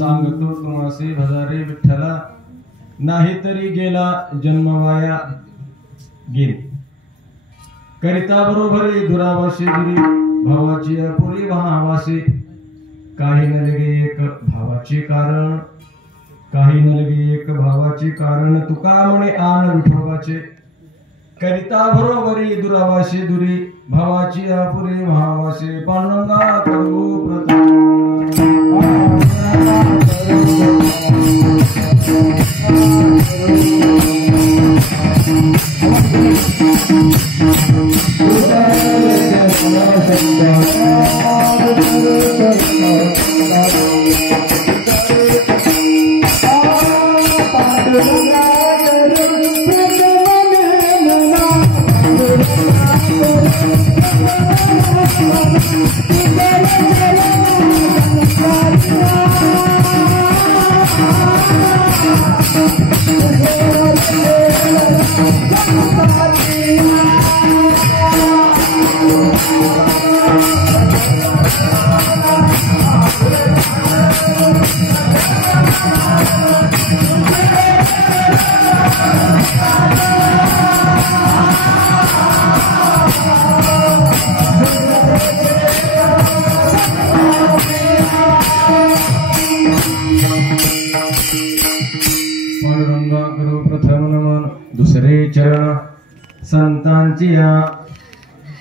सांगतो तुम्हासे भजारे विठ्ठला नाहीतरी गेला जन्मवाया गेली करिता बरोबरी दुरावासे दुरी भावाची अपुरी भावासे काही न लगे एक भावाचे कारण काही न लगे एक भावाचे कारण तुका म्हणे आन विठोबाचे करिता बरोबरी दुरावासे दुरी भावाची अपुरी भावासे पांडुरंगा करू प्रथम संतांची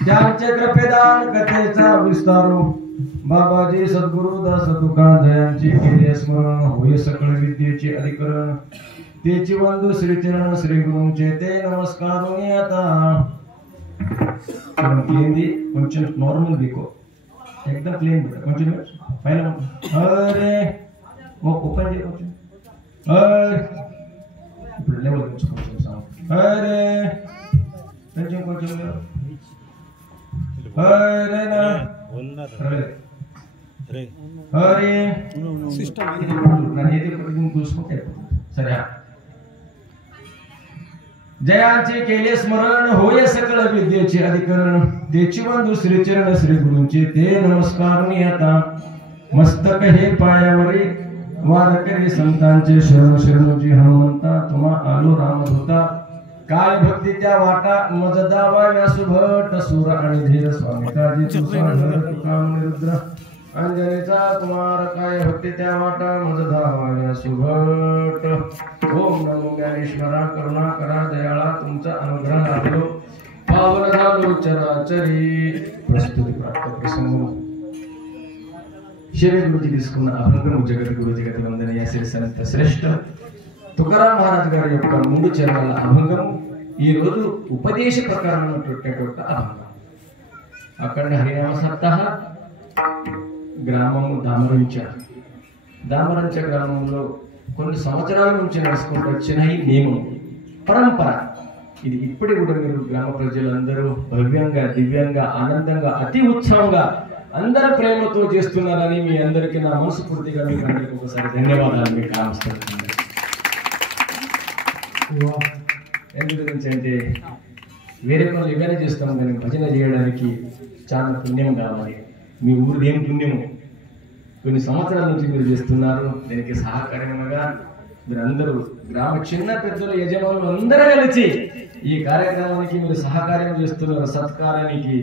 त्यांचे कृपेदान कथेचा विस्तारो बाबाजी सद्गुरु दास तुका जयांची केले स्मरण होय सकळ विद्येचे अधिकरण तेची वंदू श्रीचरण श्री गुरुंचे ते नमस्कार आता हिंदी కొంచెం నార్మల్ देखो एकदम प्लेन కొంచెం పైన अरे वो ओपन जे కొంచెం ఇప్పుడు లెవెల్ కొంచెం సౌండ్ अरे కొంచెం अरे ना హరే నన్ను ఏది చూసుకుంటే సరే जयाचे केले स्मरण होय सकल विद्येचे अधिकरण तेची बंधू श्रीचरण श्री गुरूंचे ते नमस्कार आता मस्तक हे पायावरी वारकरी संतांचे शरण शरणोजी हनुमंता तुम्हा आलो रामदूता काय भक्ती त्या वाटा मज दावा सुभट सुर आणि धीर स्वामी काजी तुका निरुद्र अंजनेचा कुमार काय भक्ती त्या वाटा मज धावा सुभट ओम नमो ज्ञानेश्वरा करुणा करा दयाळा तुमचा अनुग्रह लाभलो पावन झालो चराचरी प्रस्तुती प्राप्त प्रसंग श्री गुरुजी తీసుకున్న అభంగం జగత్ గురు జగత్ వందనీయ శ్రీ సంత శ్రేష్ఠ తుకారాం మహారాజ్ గారి యొక్క మూడు చరణాల అభంగం ఈ రోజు ఉపదేశ ప్రకారం ఉన్నటువంటి అభంగం అక్కడ హరినామ సప్తాహ గ్రామము దామరంచ గ్రామంలో కొన్ని సంవత్సరాల నుంచి నడుచుకుంటూ వచ్చిన ఈ నియమం పరంపర ఇది ఇప్పటి కూడా మీరు గ్రామ ప్రజలందరూ భవ్యంగా దివ్యంగా ఆనందంగా అతి ఉత్సాహంగా అందరూ ప్రేమతో చేస్తున్నారని మీ అందరికీ నా మనస్ఫూర్తిగా మీకు అందరికీ ఒకసారి ధన్యవాదాలు మీకు ఆశిస్తున్నాను. ఎందు గురించి అంటే వేరే వాళ్ళు ఏమైనా చేస్తాం కానీ భజన చేయడానికి చాలా పుణ్యం కావాలి. మీ ఊరిది ఏం పుణ్యము కొన్ని సంవత్సరాల నుంచి మీరు చేస్తున్నారు. దీనికి సహకారంగా మీరందరూ గ్రామ చిన్న పెద్దలు యజమానులు అందరూ కలిసి ఈ కార్యక్రమానికి మీరు సహకార్యం చేస్తున్నారు సత్కారానికి.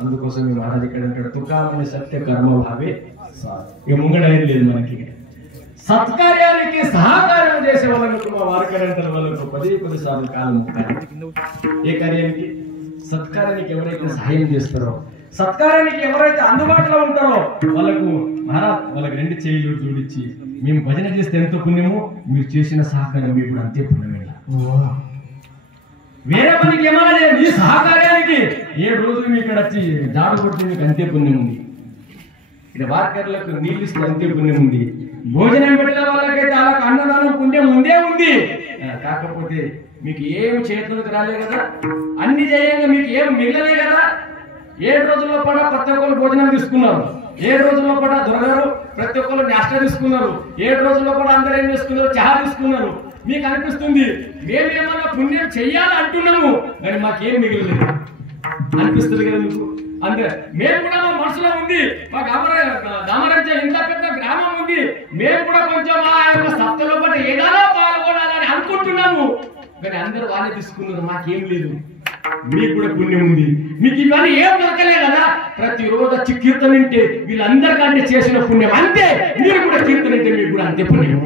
అందుకోసం మీ మహారాజ్ ఇక్కడ అంటాడు తుకామని సత్య కర్మ భావే ఇక ముంగడేది లేదు మనకి. సత్కార్యానికి సహకారం చేసే వాళ్ళకు మా వారకరంటల వాళ్ళకు 10 సార్లు కాలం ఏ కార్యానికి సత్కారానికి ఎవరైతే సహాయం చేస్తారో సత్కారానికి ఎవరైతే అందుబాటులో ఉంటారో వాళ్ళకు మహారాజ్ వాళ్ళకి 2 చేతులు జోడించి మేము భజన చేస్తే ఎంతో పుణ్యమో మీరు చేసిన సహకారం మీకు కూడా అంతే పుణ్యమే. వేరే పనికి ఏమన్నా లేదు ఈ సహకార్యానికి 7 రోజులు మీకు ఇక్కడ వచ్చి జాడు కొట్టి మీకు అంతే పుణ్యం ఉంది. ఇక్కడ వార్కర్లకు నీళ్ళు ఇస్తే అంతే పుణ్యం ఉంది. భోజనం పెట్టిన వాళ్ళకైతే వాళ్ళకి అన్నదానం పుణ్యం ఉందే ఉంది. కాకపోతే మీకు ఏం చేతులకు రాలే కదా, అన్ని చేయంగా మీకు ఏం మిగలలే కదా. 7 రోజుల్లో కూడా ప్రతి ఒక్కరు భోజనం తీసుకున్నారు. 7 రోజుల్లో కూడా దొరగారు ప్రతి ఒక్కరు నాస్టా తీసుకున్నారు. 7 రోజుల్లో కూడా అందరూ ఏం చేసుకున్నారు చహా తీసుకున్నారు. మీకు అనిపిస్తుంది మేమేమన్నా పుణ్యం చెయ్యాలి అంటున్నాము కానీ మాకేం మిగిలిలేదు అనిపిస్తుంది కదా మీకు. అంతే మేము కూడా మా మనసులో ఉంది మాకు దామరంచ ఇంత పెద్ద గ్రామం ఉంది మేము కూడా కొంచెం ఆ యొక్క సప్తలో పాటు ఏదైనా పాల్గొనాలని అనుకుంటున్నాము కానీ అందరూ వాళ్ళే తీసుకున్నారు మాకేం లేదు. మీకు కూడా పుణ్యం ఉంది. మీకు ఇవన్నీ ఏం దొరకలే కదా. ప్రతిరోజు వచ్చి కీర్తన వింటే వీళ్ళందరికంటే చేసిన పుణ్యం అంతే. మీరు కూడా కీర్తన వింటే మీకు కూడా అంతే పుణ్యం.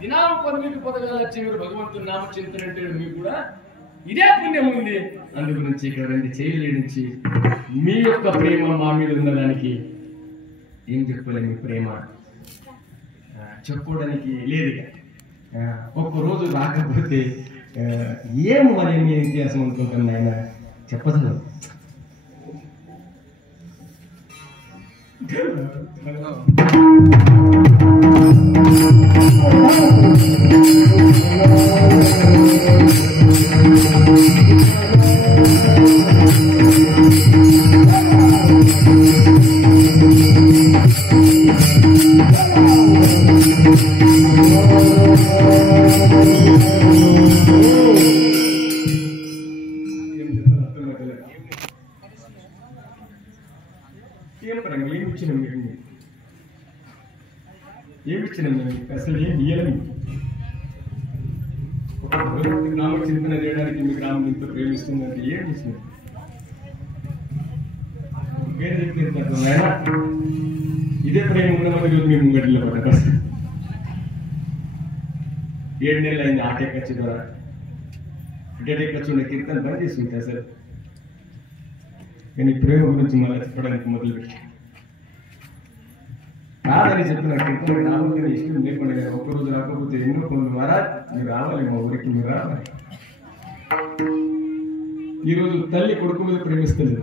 దినాము పొందికి పొదగల వచ్చి మీరు భగవంతుని నామ చింతన అంటే మీకు కూడా ఇదే పుణ్యం ఉంది. అందు గురించి ఇక్కడ 2 చేతులు నుంచి మీ యొక్క ప్రేమ మా మీద ఉన్నదానికి ఏం చెప్పలేము. మీ ప్రేమ చెప్పుకోవడానికి లేదు. ఒక్క రోజు రాకపోతే ఏం మరి మీ ఇతిహాసం అనుకుంటున్నా ఆయన చెప్పదు. అసలు ఏం ఇయ్యాలని ఒక గ్రామ చింతన చేయడానికి మీ గ్రామం ఇంత ప్రేమిస్తుందంటే ఏం చేసింది ఇదే ప్రేమ ఉన్నమని మేము ముంగడిలో పడ్డ 7 నెలలు అయింది ఆటెక్కచ్చు ద్వారా అటెక్కచ్చు ఉండే కీర్తన బంద్ చేసి ఉంటాయి సార్. కానీ ప్రేమ గురించి మళ్ళీ చెప్పడానికి మొదలుపెట్టి కాదని చెప్పిన కీర్తన రాబోతున్న ఇష్టం లేకుండా ఒక్కరోజు రాకపోతే ఎన్నో కొన్ని మహారాజ్ మీరు రావాలి మా ఊరికి మీరు రావాలి. ఈరోజు తల్లి కొడుకు మీద ప్రేమిస్తలేదు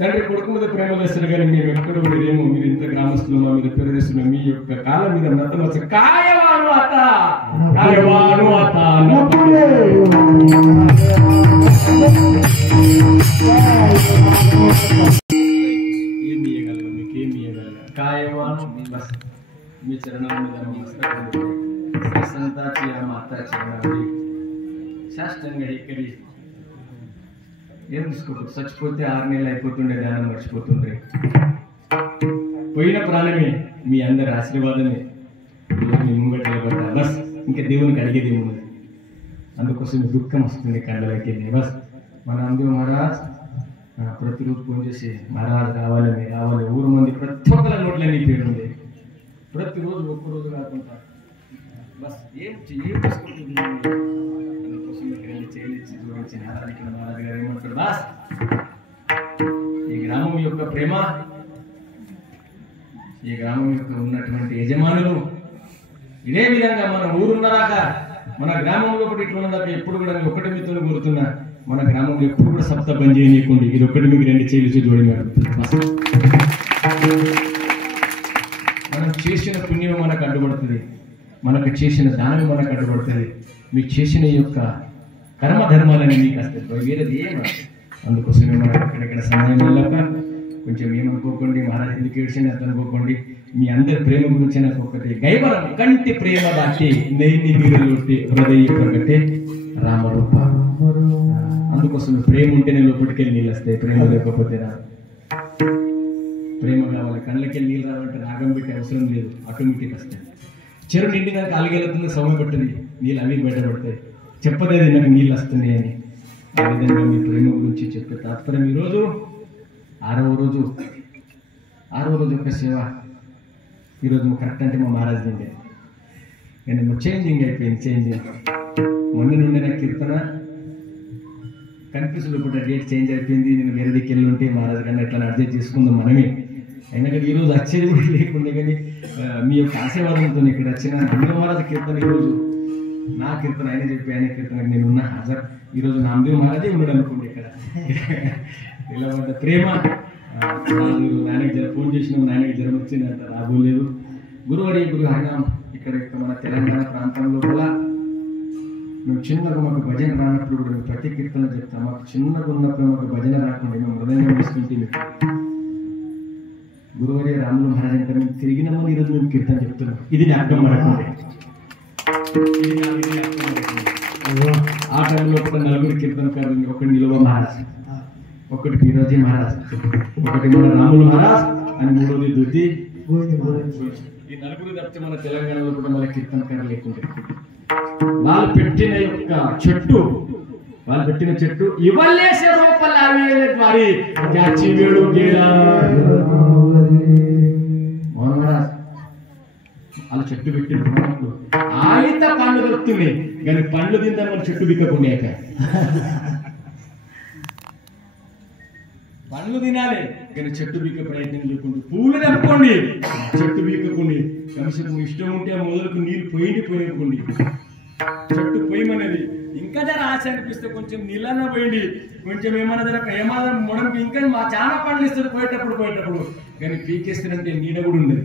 తండ్రి కొడుకు మీద ప్రేమ వేస్తారు కానీ మేము ఎక్కడ కూడా ఏమో మీరు ఇంత గ్రామస్తులు మా మీద పెరదేస్తున్న మీ యొక్క కాలం మీద నత్తమచ్చ కాయవాను అత కాయవాను అత सहायवान बस మీ చరణాలను నమస్కరించి సంతాచి మాతా చరణాలు శాస్త్రంగా ఇక్కడి ఏం తీసుకోవచ్చు చచ్చిపోతే 6 నెలలు అయిపోతుండే దానం మర్చిపోతుండే పోయిన ప్రాణమే మీ అందరి ఆశీర్వాదమే మీ ముంగట నిలబడ్డా బస్ ఇంకా దేవునికి అడిగేది ఏముంది అందుకోసం దుఃఖం వస్తుంది కళ్ళకి బస్ మన అందరూ మహారాజ్ ప్రతిరోజు ఫోన్ చేసి మహారాజ్ రావాలి ఊరు మంది ప్రతి ఒక్కరి నోట్ల నీ పేరు ఉంది ప్రతిరోజు ఒక్కరోజు కాకుండా బస్ ఏం చేసుకుంటుంది అందుకోసం చేయలిచ్చి చూపించిన మహారాజ్ గారు ఏమంటారు బాస్ ఈ గ్రామం యొక్క ప్రేమ ఈ గ్రామం యొక్క ఉన్నటువంటి యజమానులు ఇదే విధంగా మన ఊరున్నదాకా మన గ్రామంలో ఒకటి ఇట్లున్నదాకా ఎప్పుడు కూడా ఒకటి మీతో కోరుతున్నా మన గ్రామంలో ఎప్పుడు కూడా సప్త బంద్ చేయనీయకండి ఇది ఒకటి మీకు 2 చేసి జోడినాడు మనం చేసిన పుణ్యం మనకు అడ్డుపడుతుంది మనకు చేసిన దానం మనకు అడ్డుపడుతుంది మీకు చేసిన యొక్క కర్మధర్మాలని మీకు వస్తాయి వేరేది ఏమో అందుకోసమే మనకు అక్కడెక్కడ సమయం వెళ్ళక కొంచెం ఏమనుకోకండి మహారాజ్ ఎందుకు ఏడ్చినట్టు అనుకోకండి మీ అందరి ప్రేమ గురించి నాకు ఒకటి గైవరం కంటి ప్రేమ దాటి నెయ్యి నీరులోటి హృదయ ప్రకటే రామరూప అందుకోసం ప్రేమ ఉంటేనే లోపలికెళ్ళి నీళ్ళు వస్తాయి ప్రేమ లేకపోతే రాదు ప్రేమ కావాలి కళ్ళకెళ్ళి నీళ్ళు రావాలంటే రాగం పెట్టే అవసరం లేదు ఆటోమేటిక్ వస్తాయి చెరువు నిండినాక అలిగెళ్తుంది సౌమ్య పట్టింది నీళ్ళు అవి బయటపడతాయి చెప్పలేదు నాకు నీళ్ళు వస్తున్నాయి అని ఆ విధంగా మీ ప్రేమ గురించి చెప్పే తాత్పర్యం ఈరోజు 6వ రోజు యొక్క సేవ ఈరోజు కరెక్ట్ అంటే మా మహారాజ్ దిండే నేను చేంజింగ్ అయిపోయింది చేంజింగ్ మొన్న నుండి నా కీర్తన కన్ఫ్యూజన్ ఇప్పుడు డేట్ చేంజ్ అయిపోయింది నేను వేరే దిక్కు వెళ్ళి ఉంటే మహారాజ్ కన్నా ఎట్లా అడ్జస్ట్ చేసుకుందాం మనమే అయినా కానీ ఈరోజు వచ్చేది కూడా లేకుండా కానీ మీ యొక్క ఆశీర్వాదంతో ఇక్కడ వచ్చిన అందరూ మహారాజ్ కీర్తన ఈరోజు నా కీర్తన ఆయన చెప్పి ఆయన కీర్తన నేను ఉన్నా హాజర్ ఈరోజు నా అందరూ మహారాజే ఉన్నాడు అనుకోండి ఇక్కడ ఇలా పడ్డ ప్రేమ నాయనకి ఫోన్ చేసిన నాయనకి జ్వరం వచ్చిందంట రాబోలేదు గురువారి గురు హరినాం ఇక్కడ మన తెలంగాణ ప్రాంతంలో కూడా మేము చిన్నగా మాకు భజన రానప్పుడు కూడా ప్రతి కీర్తన చెప్తాం మాకు చిన్నగా ఉన్నప్పుడు మాకు భజన రాకుండా మేము హృదయంగా వేసుకుంటే మీకు గురువారి రాములు మహారాజ్ అంటే మేము తిరిగినామని ఈరోజు మేము కీర్తన చెప్తున్నాం ఇది జ్ఞాపకం పడకండి ఆ టైంలో కూడా 4 కీర్తనకారులు ఒకటి నిలువ మహారాజ్ ఒకటి పీరోజీ మహారాజ్ ఒకటి మన రాములు మహారాజ్ అని 3వది దుద్ది ఈ 4 తప్పితే మన తెలంగాణలో కూడా మన కీర్తనకారులు లేకుంటే వాళ్ళు పెట్టిన చెట్టు ఇవల్లేసే రూపంలో వారి వేడు మహారాజ్ వాళ్ళ చెట్టు పెట్టినప్పుడు ఆయిత పండ్లు దొరుకుతున్నాయి కానీ పండ్లు తింటారు మన చెట్టు బిక్కకుండా పండ్లు తినాలి కానీ చెట్టు బీక ప్రయత్నం చేయకుండా పూలు తెప్పుకోండి చెట్టు బీకకుండి కనీసం ఇష్టం ఉంటే మొదలకు నీళ్ళు పోయకుండా చెట్టు పోయమనేది ఇంకా జర ఆశ అనిపిస్తే కొంచెం నీళ్ళన్న పోయింది కొంచెం ఏమన్నా మొడకి ఇంకా మా చాలా పండ్లు ఇస్తుంది పోయేటప్పుడు కానీ పీకేస్తున్నంటే నీడ కూడా ఉండదు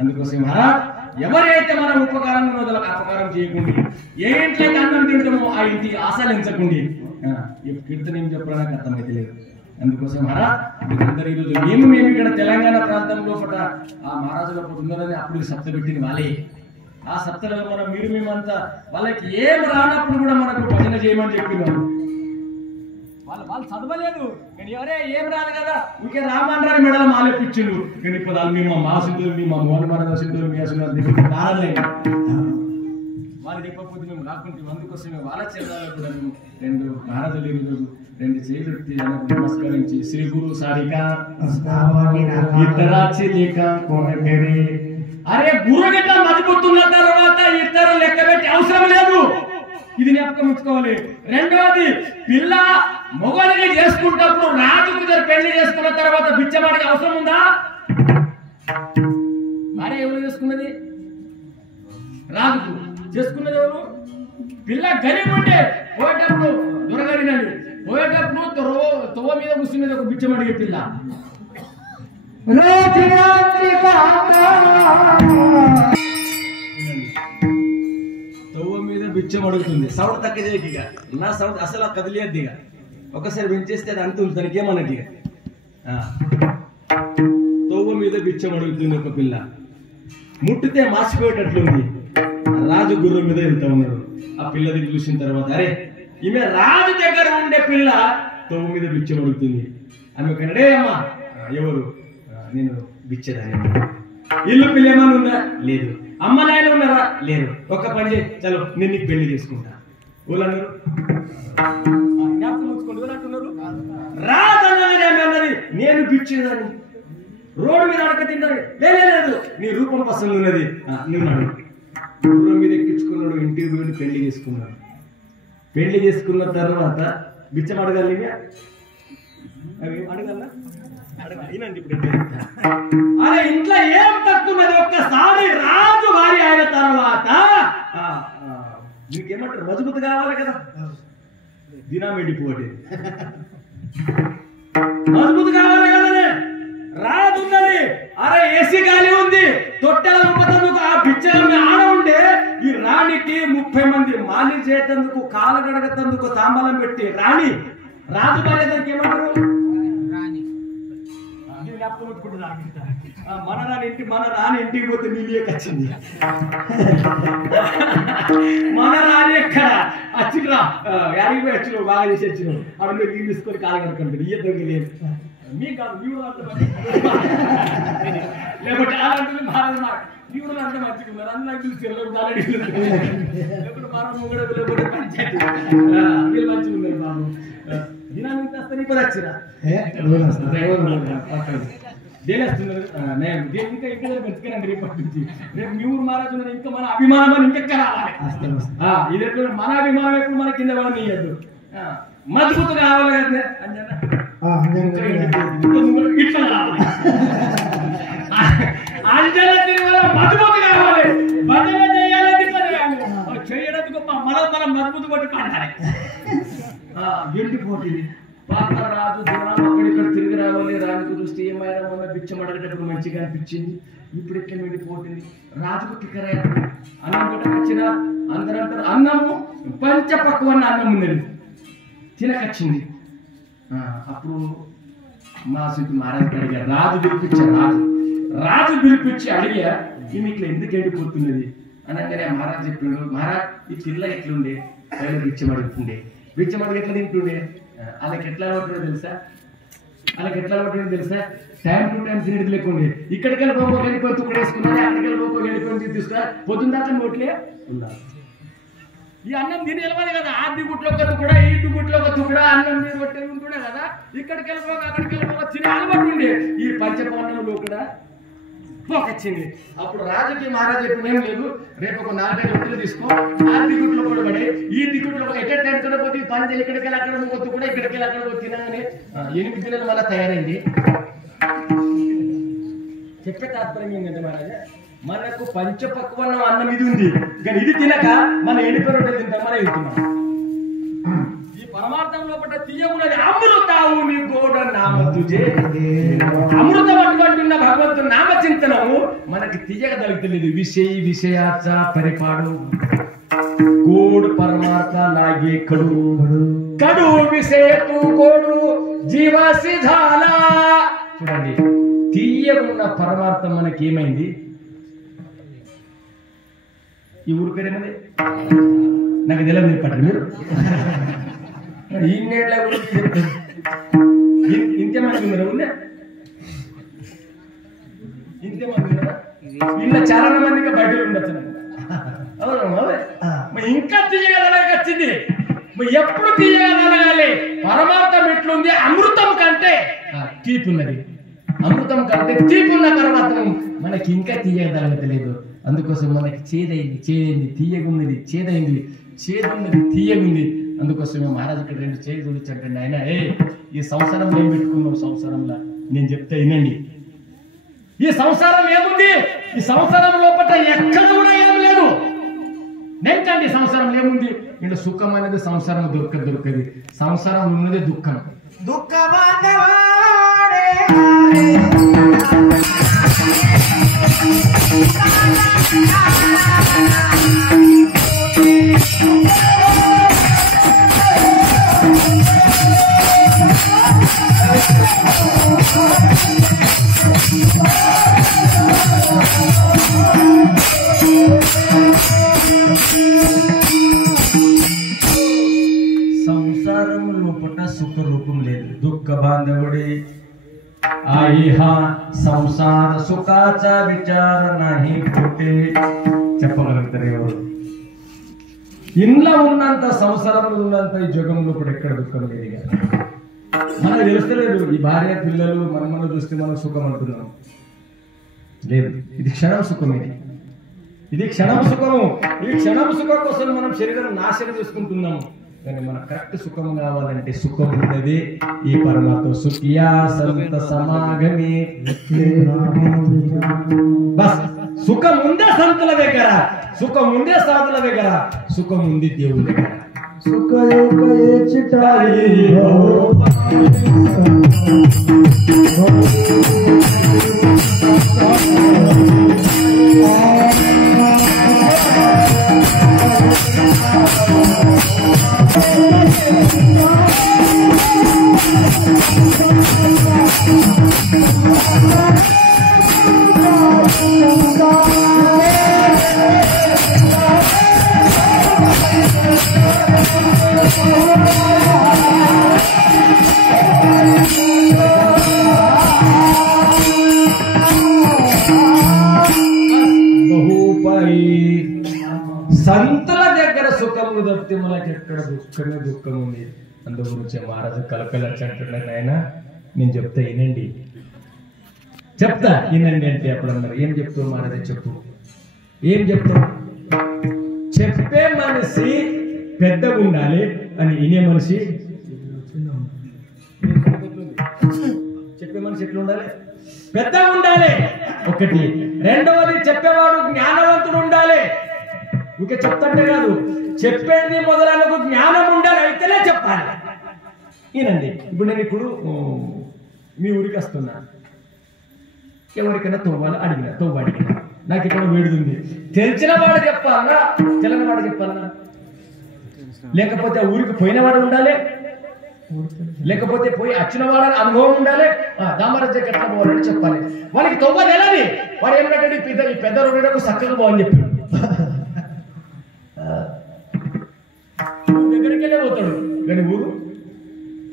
అందుకోసం మహారాజ్ ఎవరైతే మనం ఉపకారం రోజులకు అపకారం చేయకుండా ఏ ఇంట్లోకి అన్నం తింటామో ఆ ఇంటికి ఆశలించకుండా కీర్తన ఏం చెప్పడం నాకు అర్థమైతే లేదు అందుకోసం మహారాజ్ మీరందరూ ఈరోజు మేము ఇక్కడ తెలంగాణ ప్రాంతంలో ఆ మహారాజుల ఉన్నారని అప్పుడు సప్త పెట్టింది వాళ్ళే ఆ సప్తలో మనం మేమంతా వాళ్ళకి ఏం రానప్పుడు కూడా మనకు భజన చేయమని చెప్పినారు వాళ్ళు చదవలేదు కానీ ఎవరే ఏం రాదు కదా ఇంకే రామాంధ్రాన్ని మెడల మాలెప్పించిండు కానీ ఇప్పుడు మీ మా మాసిందులు మీ మా మోహన్ మహారాజులు మీ అసలు రాలేదు వాళ్ళు చెప్పకపోతే మేము రాకుంటే అందుకోసమే వాళ్ళ చేరాలు కూడా మేము 2 మహారాజులు ఈరోజు 2 చేతులెత్తి నమస్కరించి శ్రీ గురు సారిక ఇతరాచి లేక కోనకరి అరే గురు గిట్ల మదిపోతున్న తర్వాత ఇతరు లెక్క పెట్టి అవసరం లేదు ఇది జ్ఞాపకం ఉంచుకోవాలి రెండవది పిల్ల మొగలిగా చేసుకుంటప్పుడు రాజుకు పెళ్లి చేసుకున్న తర్వాత బిచ్చమాడికి అవసరం ఉందా భార్య ఎవరు చేసుకున్నది రాజుకు చేసుకున్నది ఎవరు పిల్ల గరీబ్ ఉంటే పోయేటప్పుడు దొరగడినండి పోయేటప్పుడు తొవ్వ మీద కూర్చున్నది ఒక బిచ్చమడిగే పిల్ల తొవ్వ మీద బిచ్చం అడుగుతుంది సౌండ్ తగ్గదేకి నా సౌండ్ అసలు కదిలేదు ఇక ఒకసారి పెంచేస్తే అది అంటుంది దానికి ఏమన్నట్టు ఇక తొవ్వ మీద బిచ్చం అడుగుతుంది ఒక పిల్ల. ముట్టితే మాసిపోయేటట్లుంది. రాజు గుర్రం మీద వెళ్తా ఉన్నాడు. ఆ పిల్లది చూసిన తర్వాత, అరే ఈమె రాజు దగ్గర ఉండే పిల్ల తోవు మీద బిచ్చం అడుగుతుంది. ఆమె కన్నడే అమ్మా, ఎవరు? నేను బిచ్చదాని. ఇల్లు పిల్ల ఏమన్నా ఉందా? లేదు. అమ్మ నాయన ఉన్నారా? లేరు. ఒక్క పని చేయి, చలో నేను నీకు పెళ్లి చేసుకుంటా. ఊళ్ళన్నారు రాజన్నది నేను బిచ్చేదాన్ని, రోడ్డు మీద అడక తింటాను. లేదు, నీ రూపం పసందు ఉన్నది, నువ్వు నాడు. గుర్రం మీద ఎక్కించుకున్నాడు, ఇంటికి పోయి పెళ్లి చేసుకున్నాడు. పెళ్లి చేసుకున్న తర్వాత బిచ్చం అడగాలి, అడగల్లా? అడగండి. ఇప్పుడు అదే ఇంట్లో ఏం తక్కున్నది, ఒక్కసారి రాజు భార్య అయిన తర్వాత నీకేమంటారు, మజబూత్ కావాలి కదా, దినామెడి పోటీ మజబూత్ కావాలి కదనే. రాజు ఉన్నది, అరే ఏసీ గాలి ఉంది, తొట్టెల రూపతందుకు ఆ బిచ్చల ఆడ ఉండే ఈ రాణికి 30 మంది మాలి చేతందుకు, కాలు గడగతందుకు తాంబలం పెట్టి రాణి రాజు భార్య దగ్గరికి ఏమంటారు, మన రాణి ఇంటికి పోతే నీళ్ళే వచ్చింది. మన రాణి ఎక్కడ వచ్చిరా, యాడికి పోయి వచ్చినావు, బాగా చేసి వచ్చినావు, అక్కడ మీరు నీళ్ళు తీసుకొని కాలు కనుక్కుంటారు. ఇయ్య దొంగ లేదు మీకు కాదు, లేకపోతే అలాంటి నీవుడు అంతా మంచిగా ఉన్నారు, అందరూ లేకపోతే మనం కూడా లేకపోతే పంచాయతీ వీళ్ళు మంచిగా ఉన్నారు బాబు. దినానికి వస్తే ఇప్పుడు వచ్చిరా దేనేస్తున్నారు. నేను ఇంకా ఇంకా పెంచుకోనండి రేపటి నుంచి. రేపు మీ ఊరు మహారాజు ఉన్నది, ఇంకా మన అభిమానం అని ఇంకెక్క రావాలి. ఇది ఎప్పుడు మన అభిమానం ఎప్పుడు మన కింద కూడా నీయద్దు, మజబూతు కావాలి కదా ఇట్లా రావాలి. అంజన తిరుమల మజబూతు కావాలి, భజన చేయాలని ఇట్లా చేయాలి. చేయడానికి మనం మజబూతు కొట్టి పడాలి. ఎంటి పోటీది పాప రాజు దినాలు అక్కడిక్కడ తిరిగి రావాలి. రాజుకు చూస్తే ఏమైనా మొన్న బిచ్చం అడగటప్పుడు మంచిగా అనిపించింది, ఇప్పుడు ఎట్లా వెళ్ళిపోతుంది. రాజుకు టిక్కరయ్యా అన్నం పెట్టకొచ్చిన అందరూ అంటారు, అన్నము పంచపక్వన్న అన్నం ఉన్నది తినకొచ్చింది. అప్పుడు మా సిద్ధు మహారాజుకి అడిగారు, రాజు పిలిపించి అడిగా ఈమె ఇట్లా ఎందుకు ఎండిపోతున్నది అనగానే మహారాజు చెప్పిండు, మహారాజ్ ఈ పిల్ల ఎట్లుండే పైన బిచ్చం అడుగుతుండే, బిచ్చం అడిగి ఎట్లా తింటుండే, వాళ్ళకి ఎట్లా అలవాటు తెలుసా, టైం టు టైం తినేది లేకుండే. ఇక్కడికి వెళ్ళిపోయి వెళ్ళిపోయి తుక్కడ వేసుకున్నాడు, అక్కడికి వెళ్ళిపోయి వెళ్ళిపోయి తీసుకున్నా, పొద్దున్న దాకా నోట్లే ఉన్నారు. ఈ అన్నం తిని వెళ్ళవాలి కదా, ఆ దిగుట్లో ఒక తుక్కడ, ఈ దిగుట్లో ఒక తుక్కడ అన్నం మీరు కొట్టే ఉంటుండే కదా, ఇక్కడికి వెళ్ళిపోక అక్కడికి వెళ్ళిపోక తినే అలవాటు ఉండే. ఈ పంచపవనంలో కూడా పోకొచ్చింది. అప్పుడు రాజుకి మహారాజు ఎప్పుడు ఏం లేదు, రేపు ఒక 4-5 రొట్టెలు తీసుకో, ఆ దిగుట్లో కూడా పడే, ఈ దిగుట్లో ఎక్కడ పోతే పంచ ఇక్కడికి వెళ్ళి అక్కడ పోతూ కూడా ఇక్కడికి వెళ్ళి అక్కడ పోతే తినగానే 8 దినాలు మళ్ళీ తయారైంది. చెప్పే తాత్పర్యం ఏంటంటే మహారాజా, మనకు పంచపక్వన్నం అన్నం ఇది ఉంది, కానీ ఇది తినక మన ఎండిపోయిన రొట్టెలు తింటాం, మనం వెళ్తున్నాం. ఈ పరమార్థం లోపల తీయమున్నది అమృతావు నీ గోడ నామతుజే, అమృతం అటువంటి భగవంతుడు నామచింతనము మనకి తీయక తగ్గుతలేదు. విషయాచ పరిపాడు గోడు పరమార్థ లాగే కడు విషయతు గోడు జీవాసి ఝాలా. చూడండి, తీయకున్న పరమార్థం మనకి ఏమైంది? ఈ ఊరి పేరేమది నాకు తెలియదు, మీరు పట్టండి. మీరు ఇన్నేళ్ళ ఇంతేమంది ఉన్నారు, ఇంతేమంది ఉన్నారా? ఇలా చాలా మందికి బయటలు ఉండొచ్చు. అవును, ఇంకా తీయగలగాలి వచ్చింది. ఎప్పుడు తీయగలగాలి? పరమార్థం ఎట్లుంది? అమృతం కంటే తీపి ఉన్నది, అమృతం కంటే తీపి ఉన్న పరమార్థం మనకి ఇంకా తీయగలగలేదు. అందుకోసం మనకి చేదైంది, తీయగున్నది, చేదైంది, చేదున్నది, తీయగుంది. అందుకోసమే మహారాజు ఇక్కడ 2 చేయి చూపించండి. ఆయన ఈ సంసారంలో ఏం పెట్టుకున్నావు? సంసారంలో నేను చెప్తే వినండి. ఈ సంసారం ఏముంది? ఈ సంసారం లోపల ఎక్కడ కూడా ఏం లేదు. నెంకండి సంసారం ఏముంది? ఇక్కడ సుఖం అనేది సంసారం దొరకది, సంసారం ఉన్నది దుఃఖం. దుఃఖ हुकुम లేదు. दुःख बांधवडे आईहा संसार सुखाचा विचार नाही कुठे. చెప్పగలుగుతారు ఎవరు? ఇంట్లో ఉన్నంత సంసారంలో ఉన్నంత ఈ జగంలో కూడా ఎక్కడ దుఃఖం లేదు. మనకు తెలుస్తలేదు. ఈ భార్య పిల్లలు మనం చూస్తే మనం సుఖం అంటున్నాం. లేదు, ఇది క్షణం సుఖం. ఇది క్షణం సుఖము. ఈ క్షణం సుఖం కోసం మనం శరీరం నాశనం చేసుకుంటున్నాము. కానీ మన కరెక్ట్ సుఖం కావాలంటే సుఖం ఉన్నది ఈ పరమాత్మ. సుఖియా సంత సమాగమే. బస్ సుఖం ఉందే సంతుల దగ్గర, సుఖం ఉందే సాధుల దగ్గర, సుఖం ఉంది దేవుడి దగ్గర. సుఖ సంతుల దగ్గర సుఖము దొరికితే మనకి ఎక్కడ దుఃఖమే దుఃఖం ఉంది. అందు గురించి మహారాజు కలకలచ్చి అంటున్నారు, ఆయన నేను చెప్తా వినండి, చెప్తా వినండి అంటే అప్పుడు అన్నారు. ఏం చెప్తావు మహారాజు? చెప్పు. ఏం చెప్తావు? చెప్పే మనిషి పెద్దగా ఉండాలి అని వినే మనిషి చెప్పే మనిషి ఎట్లా ఉండాలి? పెద్దగా ఉండాలి ఒకటి. రెండవది చెప్పేవాడు జ్ఞానవంతుడు ఉండాలి. ఇంకా చెప్తాంటే కాదు, చెప్పేది మొదలైనకు జ్ఞానం ఉండాలి, అయితేనే చెప్పాలి. ఈనండి ఇప్పుడు నేను మీ ఊరికి వస్తున్నా, ఎవరికైనా తవ్వాలి అడిగినా, అడిగినా నాకు ఇక్కడ వేడుతుంది. తెలిసిన వాడు చెప్పాలన్నా తెలియని వాడు చెప్పాలన్నా? లేకపోతే ఆ ఊరికి పోయినవాడు ఉండాలి, లేకపోతే పోయి వచ్చిన వాడు అనుభవం ఉండాలి. దామరాజు ఎట్లా పోవాలని చెప్పాలి. వాడికి తవ్వాలి ఎలాని వాడు ఏమంటే ఈ పెద్ద రోడ్డు చక్కగా పోవని చెప్పాడు. దగ్గరికి వెళ్ళే పోతాడు కానీ ఊరు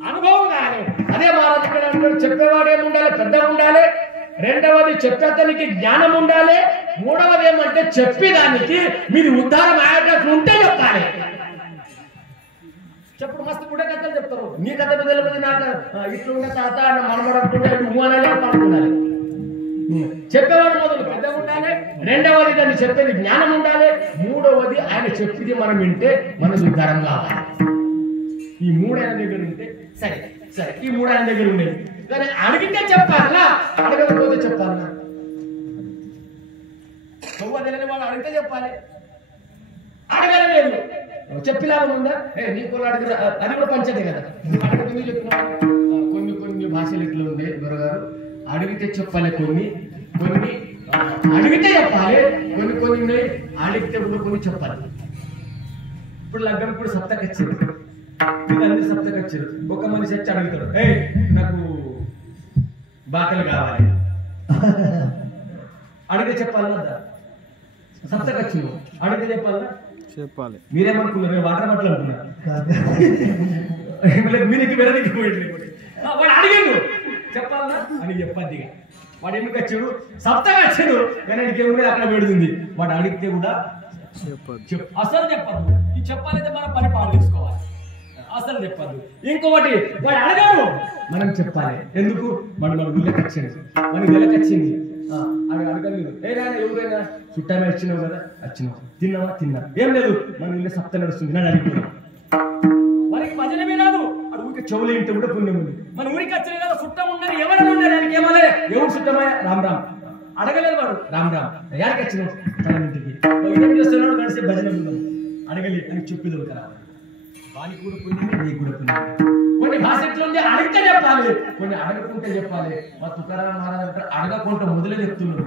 అనుభవం కాదు. అదే మహారాజు ఇక్కడ అంటాడు, చెప్పేవాడు ఏముండాలి? పెద్దగా ఉండాలి. రెండవది చెప్పేతనికి జ్ఞానం ఉండాలి. మూడవది ఏమంటే చెప్పేదానికి మీది ఉద్ధారం అయ్యేటట్లు ఉంటే చెప్పాలి. చెప్పుడు మస్తు కూడా కథలు చెప్తారు. నీ కథ తెలియదు, నాకు ఇట్లు ఉండే తాత మనమడుతుంటే ఉమ్మానాలే పాడుతున్నారు. చెప్పేవాడు మొదలు పెద్దగా ఉండాలి. రెండవది దాన్ని చెప్పేది జ్ఞానం ఉండాలి. మూడవది ఆయన చెప్పేది మనం వింటే మన ఉద్ధారం కావాలి. ఈ మూడు ఆయన దగ్గర ఉంటే సరే సరే, ఈ మూడు ఆయన దగ్గర ఉండేది. కానీ అడిగితే చెప్పాలనా, అడగకపోతే చెప్పాలనా? తెలియని వాళ్ళు అడిగితే చెప్పాలి, అడగలేదు చెప్పిలాగా ఉందా? నీ కొలు అడిగి అది కూడా పంచదే కదా. అడిగితే చెప్తున్నా కొన్ని భాషలు ఎట్లా ఉంది గురుగారు? అడిగితే చెప్పాలి, కొన్ని అడిగితే చెప్పాలి, కొన్ని అడిగితే కూడా కొన్ని చెప్పాలి. ఇప్పుడు లగ్గం కూడా సప్తకచ్చారు, ఇది అన్ని సప్తకచ్చారు. ఒక మనిషి వచ్చి అడుగుతాడు, నాకు బాకలు కావాలి, అడిగితే చెప్పాలన్నా? సప్తకచ్చు అడిగితే చెప్పాలన్నా? చెప్పాలి. మీరేమనుకున్నారు? వాటర్ బట్టలు అనుకున్నారు. మీరు వెరదికి వాడు అడిగాడు చెప్పాలన్నా అని చెప్పద్ది. వాడు ఎందుకు వచ్చాడు? సప్తగా వచ్చాడు కానీ ఏముంది అక్కడ పెడుతుంది. వాడు అడిగితే కూడా అసలు చెప్పద్దు. ఈ చెప్పాలంటే మనం పని పాడు చేసుకోవాలి, అసలు చెప్పద్దు. ఇంకొకటి వాడు అడగాడు, మనం చెప్పాలి. ఎందుకు? మన ఊళ్ళకి వచ్చింది, మనకి నెలకొచ్చింది, అది అడగలేదు. ఎవరైనా చుట్టామే వచ్చినావు కదా, వచ్చినావు, తిన్నా ఏం లేదు, మన ఊళ్ళో సప్త నడుస్తుంది, నన్ను అడుగుతున్నావు. మనకి భజనమే రాదు, అది ఊరికి చెవులు ఏంటి కూడా పుణ్యం ఉంది. మన ఊరికి వచ్చిన కదా చుట్టం ఉన్నది, ఎవరైనా ఉన్నది, ఆయనకి ఏమలే ఎవరు చుట్టమా? రామ్ అడగలేదు వాడు. రామ్ ఎక్కడికి వచ్చినావు? తన ఇంటికి. ఏం చేస్తున్నాడు? కలిసి భజన ఉన్నాం, అడగలి అని చెప్పి దొరకరా. వానికి కూడా పుణ్యం, నీకు కూడా పుణ్యం. కొన్ని భాష ఎట్లా ఉంది? అడిగితే చెప్పాలి, కొన్ని అడగకుంటే చెప్పాలి. మా తుకారాం మహారాజ్ అంటారు, అడగకుంటే మొదలే చెప్తున్నారు.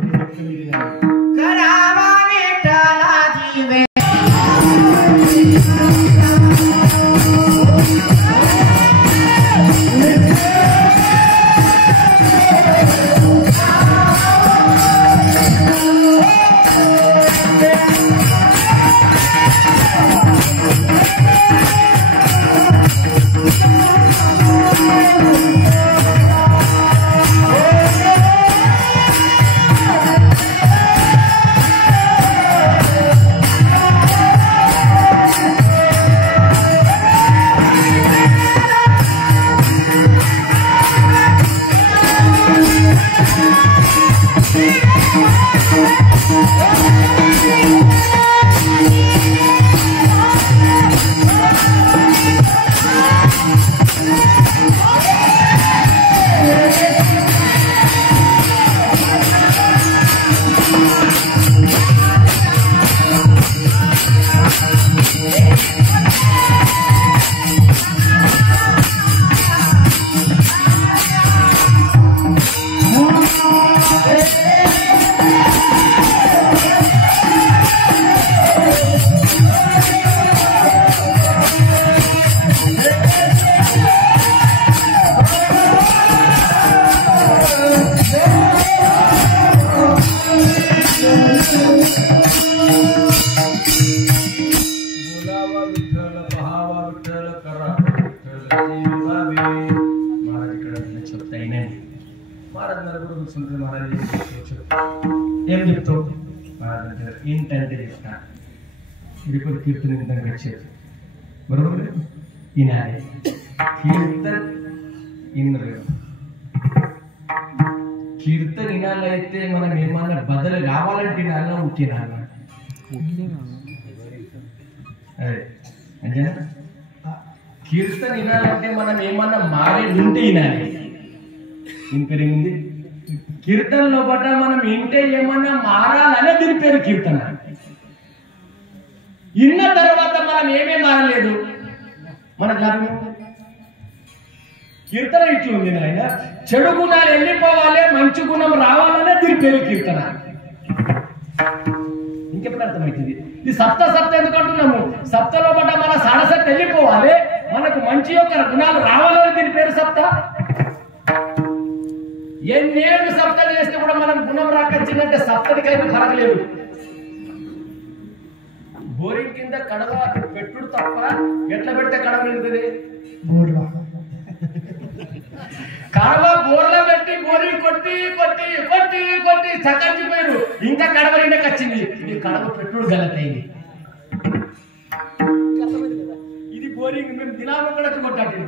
ఏం చెప్తావు ఏంటంటే చెప్తా ఇది కూడా కీర్తన విధంగా వచ్చేది బరోబర్ ఈనాడే కీర్తన్ ఇంద్రుడు కీర్తన వినాలైతే మనం ఏమన్నా బదులు కావాలంటే వినాలా ఉంటేనాలా అదే అంతేనా కీర్తన వినాలంటే మనం ఏమన్నా మారే ఉంటే వినాలి ఇంకేముంది కీర్తనలో పట్ల మనం ఇంటే ఏమన్నా మారాలనే దీని పేరు కీర్తన ఇన్న తర్వాత మనం ఏమీ మారలేదు మన లాభం కీర్తన ఇట్లా ఉంది నాయన చెడు గుణాలు వెళ్ళిపోవాలి మంచి గుణం రావాలనే దీని పేరు కీర్తన ఇంకెప్పుడు అర్థమవుతుంది ఈ సప్త ఎందుకు అంటున్నాము సప్తలో పట్ల మన సరసత వెళ్ళిపోవాలి మనకు మంచి యొక్క గుణాలు రావాలని దీని పేరు సప్త ఎన్నేళ్ళు సప్తలు చేస్తే కూడా మనం గుణం రాకొచ్చిందంటే సప్తనికైనా పరగలేదు బోరింగ్ కింద కడవ పెట్టుడు తప్ప ఎట్లా పెడితే కడవ నిలుతుంది కడవ బోర్లో పెట్టి బోరింగ్ కొట్టి కొట్టి కొట్టి కొట్టి చక్కంచిపోయారు ఇంకా కడవ నిండకి వచ్చింది ఈ కడవ పెట్టుడు గలతైంది ఇది బోరింగ్ మేము దినామో కూడా కొట్టాడు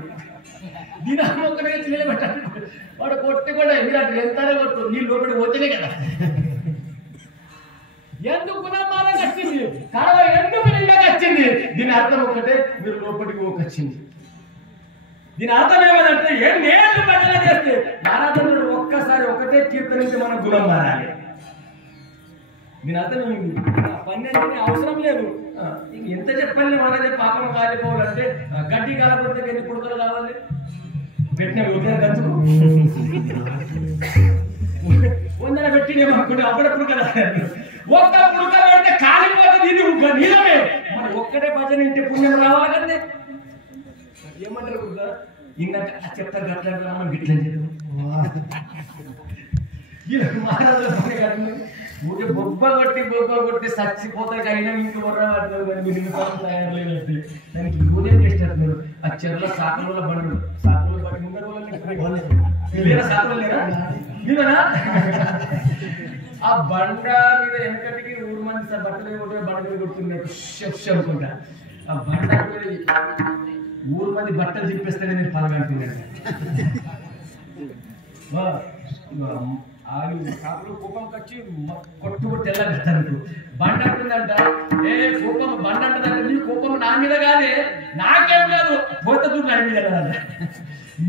దినామో ఒకనే చేయబట్టాడు వాడు కొట్టి కూడా ఎగిరాడు ఎంతనే కొట్టు నీ లోపలికి పోతేనే కదా ఎందుకు గుణమాలకు వచ్చింది కడవ ఎందుకు నిండకి వచ్చింది దీని అర్థం ఒకటే మీరు లోపలికి వచ్చింది దీని అర్థం ఏమంటే ఎన్నేళ్ళు భజన చేస్తే నారాధనుడు ఒక్కసారి ఒకటే కీర్తనించి మన గుణం మారాలి దీని అర్థం ఏమింది పన్నెండుని అవసరం లేదు ఎంత చెప్పాలి మనదే పాపం కాలిపోవాలంటే గడ్డి కాలపడితే ఎన్ని పుడకలు కావాలి పెట్టిన ఉదయం ఖర్చు వందన పెట్టినేమనుకుంటే అప్పుడప్పుడు కదా ఒక్క పుడక పెడితే కాలిపోతుంది ఇది నీలమే మన ఒక్కటే భజన ఇంటి పుణ్యం రావాలి కదండి ఏమంటారు ఇందాక చెప్తారు గట్లా మనం గిట్ల ఊరికి బొబ్బ కొట్టి చచ్చిపోతాయి అయినా ఇంక బొర్ర పడుతుంది దానికి ఉదయం చేస్తారు ఆ చెర్ల సాకుల బండ్లు సాకులు బట్టి లేరా సాకులు లేరా మీదనా ఆ బండ మీద వెనకటికి 3 మంది బట్టలు కొట్టే బండ మీద కొడుతున్నారు అనుకుంటా ఆ బండ ఊరు మంది బట్టలు చెప్పేస్తే నేను పలగంటున్నాను కాపులు కోపం వచ్చి కొట్టుబడి తెల్లగట్టారు బండ అంటుందంట కోపం బండ అంటుందంట నీ కోపం నా మీద కాదే నాకేం లేదు పోత దూరం నా మీద కదంట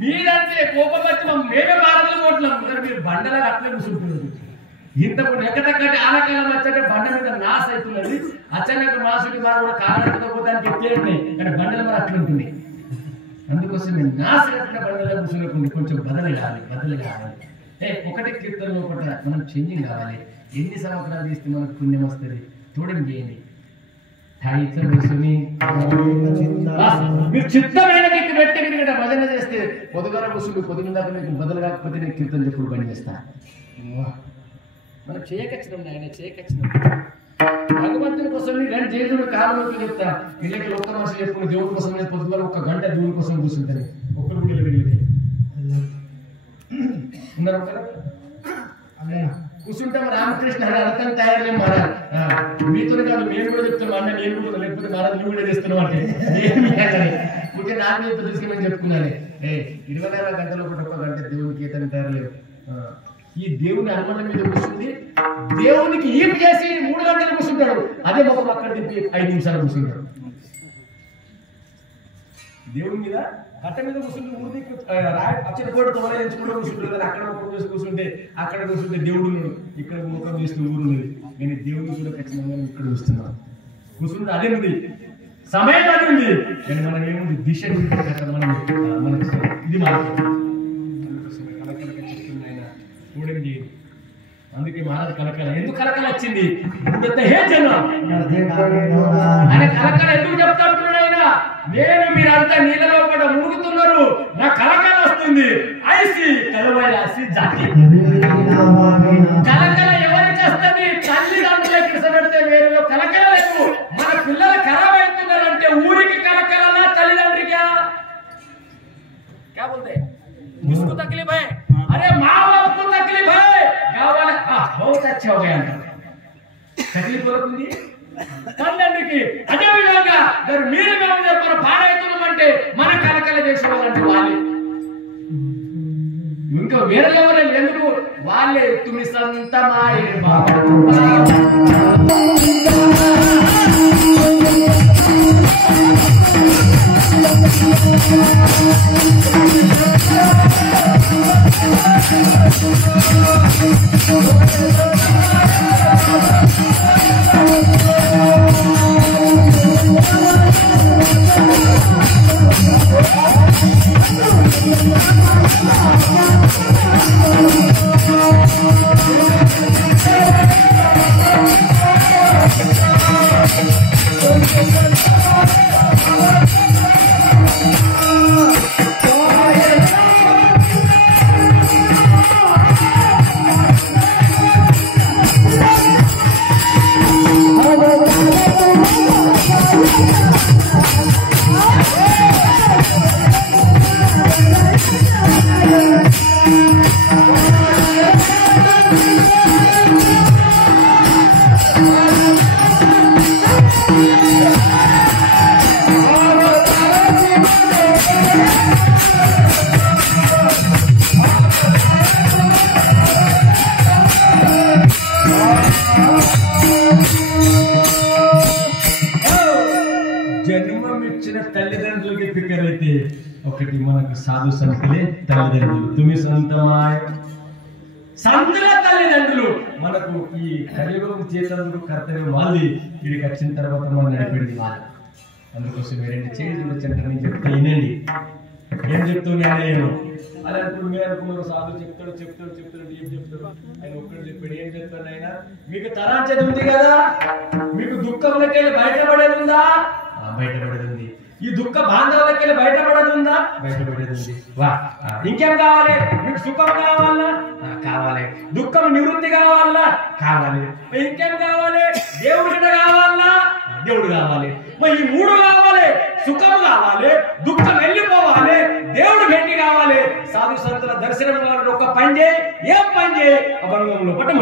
మీరంటే కోపం వచ్చి మేమే మారలు కొట్టినాం మీరు బండలాగా అట్లే కూర్చుంటున్నారు ఇంతకు ఎక్కడెక్కడి ఆలకాలం వచ్చాక బండ మీద నాశ అవుతున్నది అచానక మాసుకి మనం కూడా కారణంతో పోతానికి ఎత్తేయండి కానీ బండలు మరి అట్లా ఉంటుంది అందుకోసం మేము నాశ బండలో కూర్చున్నప్పుడు కొంచెం బదలు కావాలి ఒకటే కీర్తనలో కూడా మనం చేంజింగ్ కావాలి ఎన్ని సంవత్సరాలు తీస్తే మనకు పుణ్యం వస్తుంది చూడండి చేయండి మీరు చిత్తమైన మీకు పెట్టి మీరు భజన చేస్తే పొదుగల వసూలు పొదుగుందాక మీకు బదులు కాకపోతే నేను కీర్తన చెప్పుడు పని చేస్తా మనం చేయకచ్చినాం ఆయన చేయకచ్చినాం భగవంతుని కోసం రెండు దేవుడు కాలంలోకి చెప్తా ఇళ్ళకి ఒక్క మనసు చెప్పుకుని దేవుడి కోసం పొద్దుగల 1 గంట దేవుడి కోసం కూర్చుంటారు ఒక్కరు కూడా వెళ్ళి ఉన్నారు కదా కూర్చుంటే రామకృష్ణ అర్థం తయారు మారాలి మీతో కాదు నేను కూడా చెప్తున్నాను అన్న నేను కూడా లేకపోతే మహారాజు నువ్వు కూడా చేస్తున్నావు అంటే ముఖ్య నాకు మీద తీసుకుని చెప్పుకున్నాను 24 గంటలు ఒక గంట దేవునికి ఏతని తయారు ఈ దేవుని అనుమానం మీద కూర్చుంది దేవునికి ఈపు చేసి 3 గంటలు కూర్చుంటాడు అదే మొక్క అక్కడ తిప్పి 5 నిమిషాలు కూర్చుంటాడు దేవుని మీద కట్ట మీద కూర్చుంటే ఊరికి అచ్చడి కూడా తోలేంచుకుంటూ కూర్చుంటారు అక్కడ ఒక కూర్చుంటే అక్కడ కూర్చుంటే దేవుడు ఇక్కడ ముఖం చేస్తూ ఊరున్నది నేను దేవుడిని కూడా ఖచ్చితంగా ఇక్కడ చూస్తున్నాను కూర్చుంటే అదే ఉంది సమయం అది ఉంది కానీ మనం ఏముంది దిశ మన ఇది చూడండి అందుకే మహారాజు కలకల ఎందుకు కలకల వచ్చింది హే జనం ఆయన కలకల ఎందుకు చెప్తా ఉంటున్నాడు ఆయన నేను మీరంతా నీళ్ళలో కూడా మునుగుతున్నారు నా కలకల వస్తుంది ఐసి కలవైలాసి జాతి కలకల ఎవరికి వస్తుంది తల్లిదండ్రులకి ఇష్టపడితే వేరేలో కలకల లేదు మన పిల్లలు ఖరాబ్ అవుతున్నారంటే ఊరికి కలకలనా తల్లిదండ్రికా क्या बोलते हैं किसको तकलीफ है अरे माँ बाप को तकलीफ है गावाला बहुत अच्छा हो गया तकलीफ అవుతుంది తల్లిదండ్రికి అదే విధంగా మీరు మేము మన పాడైతున్నామంటే మన కలకల చేసేవాళ్ళంటే వాళ్ళే ఇంకా వేరే ఎవరు ఎందుకు వాళ్ళే తుమి సంత మాయే బాబా జన్మమిచ్చిన తల్లిదండ్రులకి ఫికర్ అయితే ఒకటి మనకు సాధు సంతులే తల్లిదండ్రులు తుమి సంతమాయ సంతుల తల్లిదండ్రులు మనకు ఈ కలియుగం చేసేందుకు కర్తవ్యం వాళ్ళది వీడికి వచ్చిన తర్వాత మనం నడిపింది వాళ్ళు అందుకోసం వేరే చేసి చూడొచ్చంటే నేను చెప్తా వినండి ఏం చెప్తున్నా నేను అలా ఇప్పుడు మీరు అనుకున్నారు సాధు చెప్తాడు ఏం చెప్తాడు ఆయన ఒక్కడు చెప్పాడు ఏం చెప్తాడు ఆయన మీకు తరాంచేది ఉంది కదా మీకు దుఃఖంలోకి వెళ్ళి బయటపడేది ఉందా బయటపడేది ఉంది ఈ దుఃఖ బాంధవులకి వెళ్ళి బయటపడేది ఉందా బయటపడేది ఉంది వా ఇంకేం కావాలి మీకు సుఖం కావాలా కావాలి దుఃఖం నివృత్తి కావాలా కావాలి ఇంకేం కావాలి దేవుడి కావాలా దేవుడు కావాలి మరి ఈ 3 కావాలి సుఖం కావాలి దుఃఖం వెళ్ళిపోవాలి దేవుడు భేటీ కావాలి సాధు సంతుల దర్శనం కావాలి ఒక పని చేయి ఏం పని చేయి అభంగంలో పట్టం